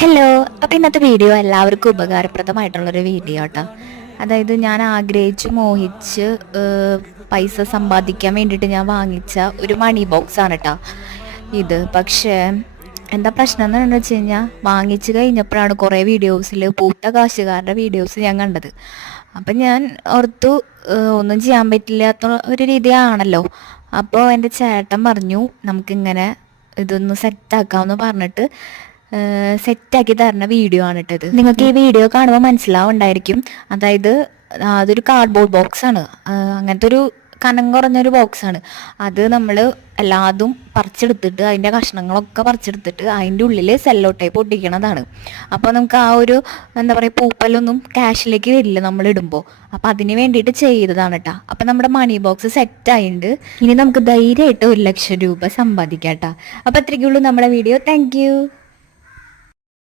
Hello. അപ്പോൾ ഇന്നത്തെ video എല്ലാവർക്കും ഉപകാരപ്രദമായിട്ടുള്ളൊരു വീഡിയോ കേട്ടോ. അതായത് ഞാൻ ആഗ്രഹിച്ച് മോഹിച്ച് പൈസ സമ്പാദിക്കാൻ വേണ്ടിയിട്ട് ഞാൻ വാങ്ങിച്ച ഒരു മണി ബോക്സ് ആണ് കേട്ടോ ഇത്. പക്ഷേ എന്താ പ്രശ്നം എന്ന് വെച്ച് കഴിഞ്ഞാൽ വാങ്ങിച്ച് കഴിഞ്ഞപ്പോഴാണ് കുറേ വീഡിയോസിൽ പൂട്ട കാശുകാരുടെ വീഡിയോസ് ഞാൻ കണ്ടത്. അപ്പം ഞാൻ ഓർത്തു ഒന്നും ചെയ്യാൻ പറ്റില്ലാത്ത ഒരു രീതിയാണല്ലോ. അപ്പോൾ എൻ്റെ ചേട്ടൻ പറഞ്ഞു നമുക്കിങ്ങനെ ഇതൊന്ന് സെറ്റാക്കാമെന്ന് പറഞ്ഞിട്ട് സെറ്റാക്കി തരുന്ന വീഡിയോ ആണ് ഇട്ടത്. നിങ്ങൾക്ക് ഈ വീഡിയോ കാണുമ്പോൾ മനസ്സിലാവുണ്ടായിരിക്കും. അതായത് അതൊരു കാർഡ്ബോർഡ് ബോക്സ് ആണ്, അങ്ങനത്തെ ഒരു കനം കുറഞ്ഞൊരു ബോക്സാണ്. അത് നമ്മൾ എല്ലാതും പറിച്ചെടുത്തിട്ട് അതിൻ്റെ കഷ്ണങ്ങളൊക്കെ പറിച്ചെടുത്തിട്ട് അതിൻ്റെ ഉള്ളിൽ സെല്ലോ ടൈപ്പ് ഒട്ടിക്കണതാണ്. അപ്പോൾ നമുക്ക് ആ ഒരു എന്താ പറയുക പൂപ്പലൊന്നും ക്യാഷിലേക്ക് വരില്ല നമ്മൾ ഇടുമ്പോൾ. അപ്പോൾ അതിന് വേണ്ടിയിട്ട് ചെയ്തതാണ് കേട്ടോ. അപ്പോൾ നമ്മുടെ മണി ബോക്സ് സെറ്റായിട്ടുണ്ട്. ഇനി നമുക്ക് ധൈര്യമായിട്ട് 1 ലക്ഷം രൂപ സമ്പാദിക്കാം കേട്ടോ. അപ്പോൾ അത്രയ്ക്കുള്ളൂ നമ്മുടെ വീഡിയോ. താങ്ക്